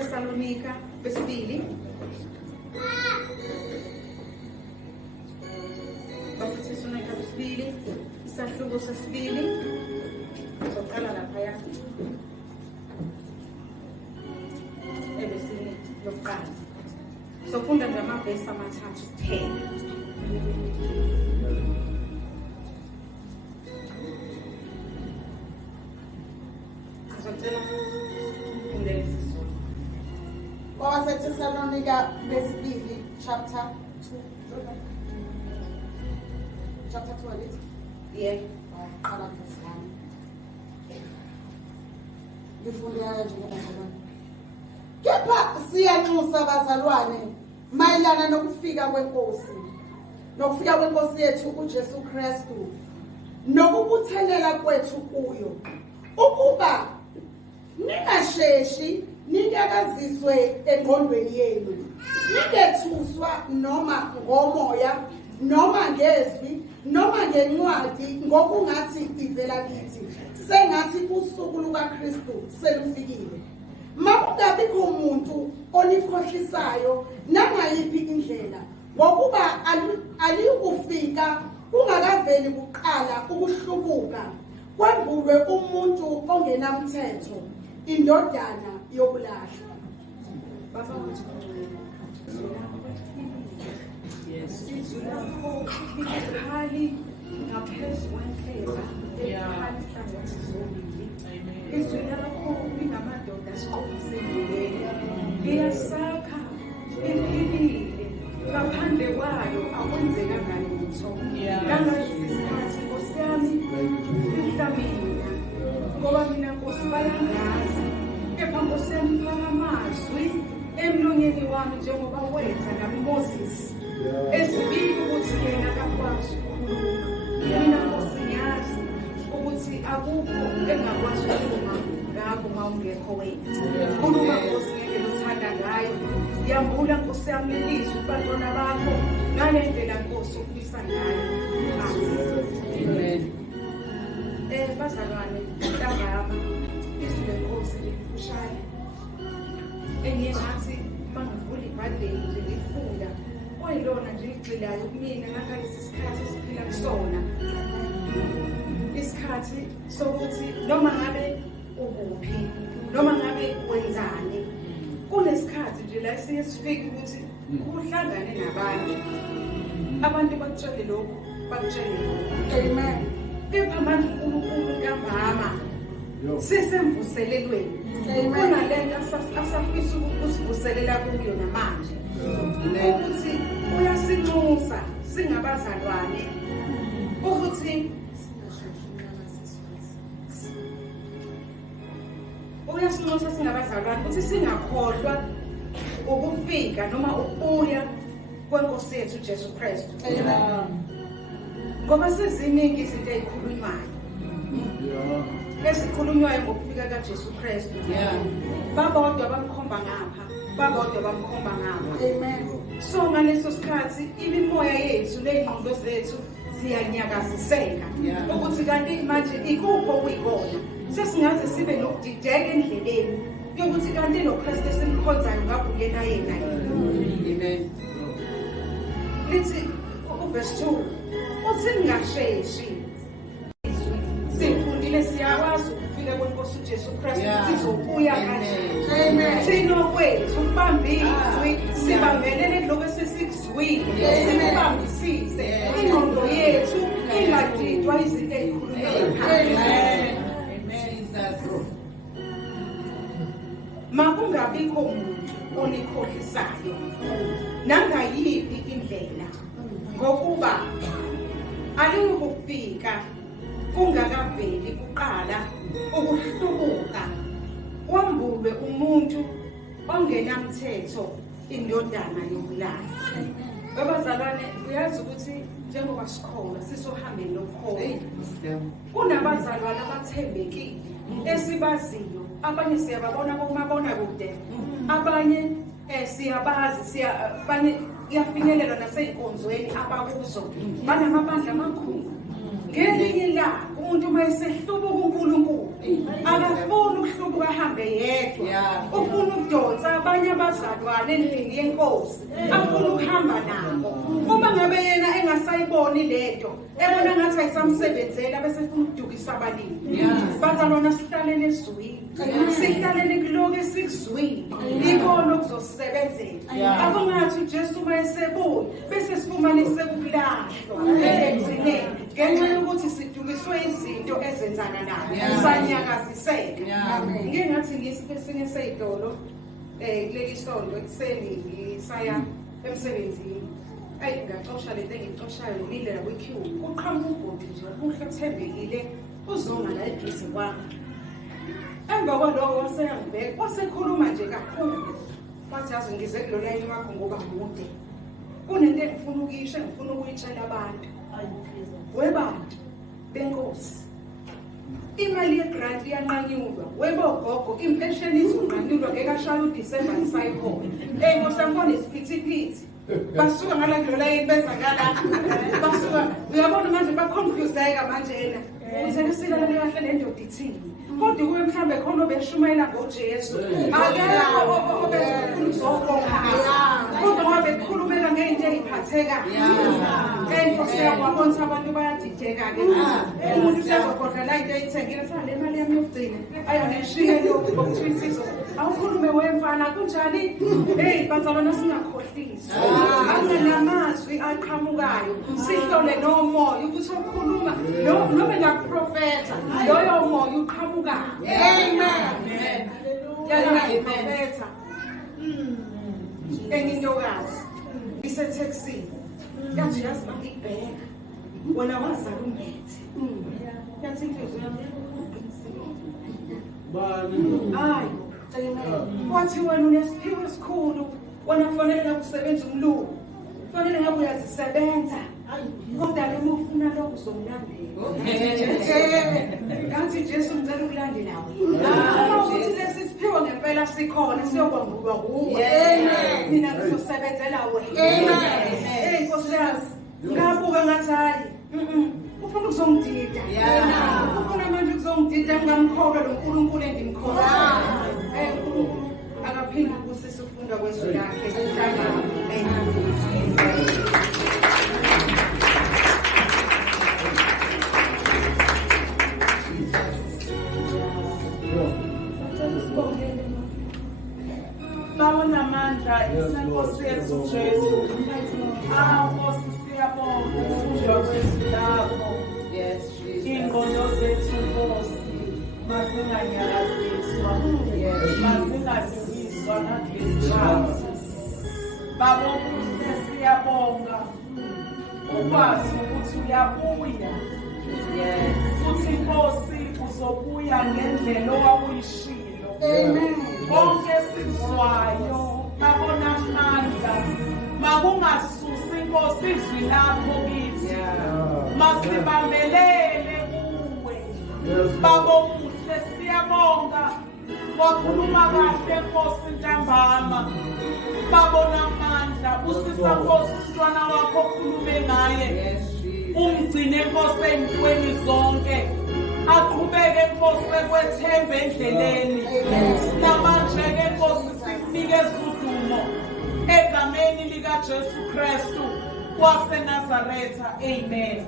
Thessalonika besibili. Thessalonika besibili, isahluko sesibili. Soqala lapha ebesini lokuqala. Sofunda nje amavesi amathathu 10. Thessalonika besibili chapter 2. Chapter 2 it? Yeah. Qala verse 1. Ngifunda njengabazalwane. Kepha siyanxusa bazalwane mayelana nokufika kwenkosi. Nokufika kwenkosi yethu uJesu Kristu. Nokubuthelela kwethu kuyo. Ukuba ningasheshi ninyakaziswe engqondweni yenu. Ningethuswa noma ngomoya noma ngezwi noma ngencwadi ngokungathi ivela kithi. Sengathi usuku lukaKristu selufikile. Makungabikho umuntu onikhohlisayo nangayiphi indlela ngokuba aliyukufika kungakaveli kuqala ukuhlubuka kwembulwe umuntu ongenamthetho indodana yobulahla. Baba wethu yes izulapho ikhali ngaphezu kwenhleza ekhali hlangothi zombili. Izwi lakho linamadoda asiqokiselele liyasakha liphilile ngaphandle kwayo akwenzekanga lutho. Ngalesi sikhathi Nkosi yami fihla mina ngoba mina Nkosi bayangazi, kepha Nkosi yami faka amazwi emlonyeni wami njengoba wenza naMoses ezibili ukuthi yena akakwazi ukukhuluma. Mina Nkosi ngiyazi ukuthi akukho engakwazi ukukhuluma ngakho uma ungekho wena. Khuluma Nkosi ngendlela othanda ngayo. Yambula Nkosi yami ilizwi kubantwana bakho ngale ndlela Nkosi ofisa ngayo. Amen. Bazalwane ntambama izwi leNkosi lifushane. Engathi mangivula iBhayibheli nje ngifunda oyilona nje igxilayo kumina ngalesi sikhathi esiphila kusona. Isikhathi sokuthi noma ngabe ukuphi noma ngabe wenzani kunesikhathi nje la siye sifike ukuthi kuhlangane nabantu abantu bakutshele lokho bakutshele lokho. Amen. Kepha manje uNkulunkulu ntambama sisemvuselelweni. Kunalento asafisa ukusivuselela kuyo namanje ukuthi uyasinxusa singabazalwane ukuthi uyasinxusa singabazalwane ukuthi singakhohlwa ukufika noma ukubuya kwenkosi yethu uJesu Kristu. Ngoba seziningi izinto ezikhulunywayo esikhulunywayo ngokufika kaJesu Kristu. Babodwa bamkhomba ngapha, babodwa bamkhomba ngapha. Amen. So ngaleso sikhathi imimoya yethu leyingqondo zethu ziyanyakaziseka ukuthi kanti manje ikupho kuyikona. Sesingaze sibe nokudideka endleleni yokuthi kanti lo Kristu esimkhonzayo ngabe uyena yena. Amen. Lithi uverse 2 uthi ningasheshi. Sifundile siyakwazi ukufika kwenkosi uJesu Kristu sizobuya kanje. Amen. Sinokwethu ukubamba izwi sibambelele lokho esesikuzwile sibambisise ingqondo yethu ingadidwa izinto ezikhulunywayo. Amen. Jesus. Makungabikho umuntu onikhohlisayo nangayiphi indlela ngokuba aliyukufika kungakaveli kuqala ukuhlubuka kwambulwe umuntu ongenamthetho indodana yobulahla. Babazalwane uyazi ukuthi njengoba sikholwa sisohambeni lokukhona kunabazalwane abathembekile esibaziyo. Abanye siyababona kumabonakude, abanye siyabazi abanye iyafinyelela nasey'nkonzweni abakuzo banamabandla amakhulu. Ngelinye ilanga umuntu mayesehlubuka uNkulunkulu akafuni ukuhlubuka ahambe yedwa, ufuna ukudonsa abanye abazalwane endlini yenkosi afuna ukuhamba nabo. Uma ngabe yena engasayiboni lento, ebona ngathi ayisamsebenzela bese efuna ukudukisa abalimi. Bazalwana sihlalele ezwini. Sihlalele kuloko esikuzwile. Ikona okuzosebenzela. Akungathi uJesu mayesebuya bese sifumanise ukulahlwa ekugcineni ngenxa yokuthi sidukiswe izinto ezenzakalayo. Sanyakaziseka. Ngike ngathi ngesinye seyidolo kuleli sonto ekuseni ngisaya emsebenzini. Ayi ngacosha lento engicoshayo ngilindela kwi-queue. Uqhamuka ubhodi nje uhle uthembekile uzonga la eduze kwami. Emva kwaloko waseyangibheka wasekhuluma nje kakhulu. Wathi yazi ngize kulo layini wakho ngoba mude. Kunento engifuna ukuyisho engifuna ukuyitshela abantu. Webantu benkosi. Imali yegrant iyanqanyulwa. Webo gogo impesheni izonqanyulwa ngeke ashaya uDisemba isayikhona. Ngosambona isiphithiphithi. Basuka ngala layini beza ngala. Basuka uyabona manje baconfuseka manje yena. Uthele silale kahle lendoda ithini. Kodwa kube mhlambe khona obeshumayela ngoJesu. Akekho obekhuluzobonga. Kodwa ngabe kukhulumela ngento eziphatheka. Nkosi yabona abantu bayadideka ke. Umuntu usezogodla la into eyithengile sa le mali yami yokugcina. Ayoneshiye lokho okuthisizwe. Awukhulume wemfana kunjani? Hey bazalwana singakhohlisi. Angenamazwi aqhamukayo. Sihlole nomoya ukuthi okhuluma noma ngaprofeta. Loyo moya uqhamuka. Amen. Yana iprofeta. Enginyokazi. Isethexini. Yathi yazi ngibheka. Wena wazala umphethe. Yathi inhliziyo yami bani. Hayi. Wathi wena unesiphiwo esikhulu. Wena kufanele ukusebenza umlungu. Kufanele ngabe uyazisebenza. Kodwa noma ufuna lokho uzomlandela. Kanti Jesu mcela ukulandela wena. Uma uthi lesi siphiwo ngempela sikhona siyokwangulwa kuwe. Amen. Mina ngizosebenzela wena. Amen. Nkosi yazi. Ngabuka ngathi hayi. Ufuna ukuzongidida. Ufuna manje ukuzongidida ngamkholwa lo nkulunkulu endimkholwa. uNkulunkulu akaphinde ukusisa ukufunda kwezwi lakhe. Bawonamandla isenkosi yethu Jesu. Nkosi siyabonga ukufundwa kwezwi lakho. Ingqondo zethu Nkosi mazinganyakaziswa. Mazingadukiswa nakulesi. Babonke siyabonga ukwazi ukuthi uyabuya. Futhi Nkosi uzobuya ngendlela owawuyishilo. Amen. Bonke sizwayo babona amandla makungasusi Nkosi izwi lakho kithi. Masibambelele kuwe. Babo muhle siyabonga wakhuluma kahle Nkosi ntambama. Babona amandla usisa Nkosi umntwana wakho okhulume ngaye. Umgcine Nkosi ezintweni zonke. Aqhubeke Nkosi kwethemba endleleni. Namanje ke Nkosi sikunikeza udumo egameni likaJesu Kristu waseNazaretha. Amen.